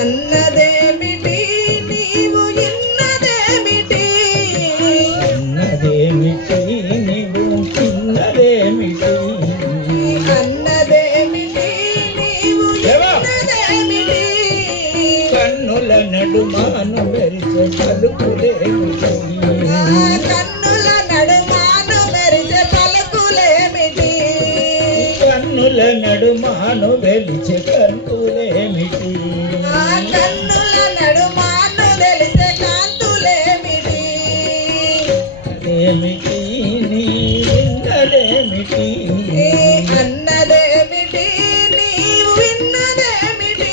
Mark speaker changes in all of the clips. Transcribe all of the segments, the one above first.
Speaker 1: అన్నదేమిటి? నీవు ఇన్నదేమిటి?
Speaker 2: అన్నదేమిటి? నడుమాను వెరిచ పలుకులేమిటి?
Speaker 1: కన్నుల నడుమాను
Speaker 2: వెలిచే
Speaker 1: కంతులేమిటి? కన్నుల నడుమాను వెలిచే కాంతులేమిటి?
Speaker 2: ఏమిటి నీ
Speaker 1: అన్నదేమిటి? నీవు విన్నదేమిటి?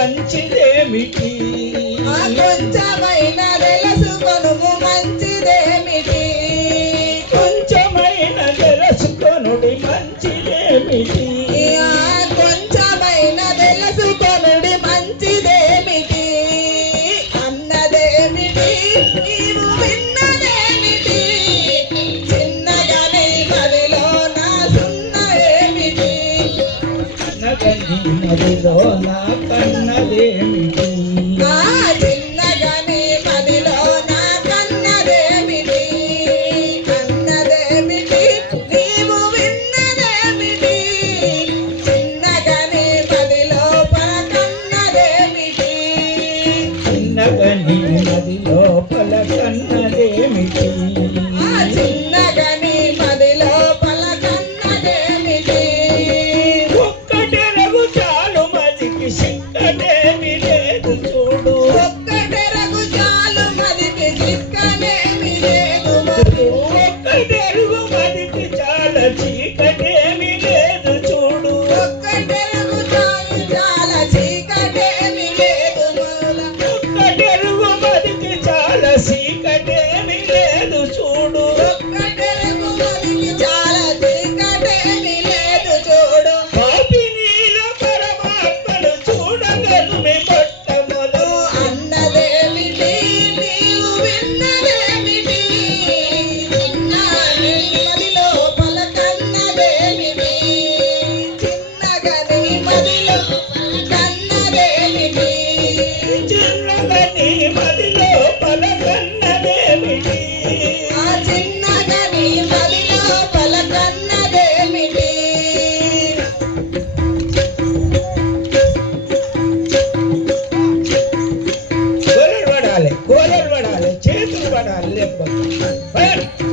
Speaker 2: కంచిదేమిటి
Speaker 1: కొంచెమైన తెలుసు తెలుసుకొను మదిలో నా? కన్నలేమిటి చిన్నగానే మదిలో నా?
Speaker 2: కన్నదేమిటి
Speaker 1: కన్నదేమిటి నీవు విన్నదేమిటి చిన్నగానే మదిలో
Speaker 2: పల కన్నదేమిటి చిన్నగని మదిలో
Speaker 1: పల కన్నదేమిటి
Speaker 2: గోళలు పడాలి చేతులు పడాలి లేకపోతే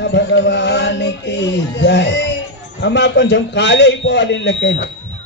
Speaker 2: कृष्ण भगवान की जय। हम अपन झमकाले ही पवाले लगे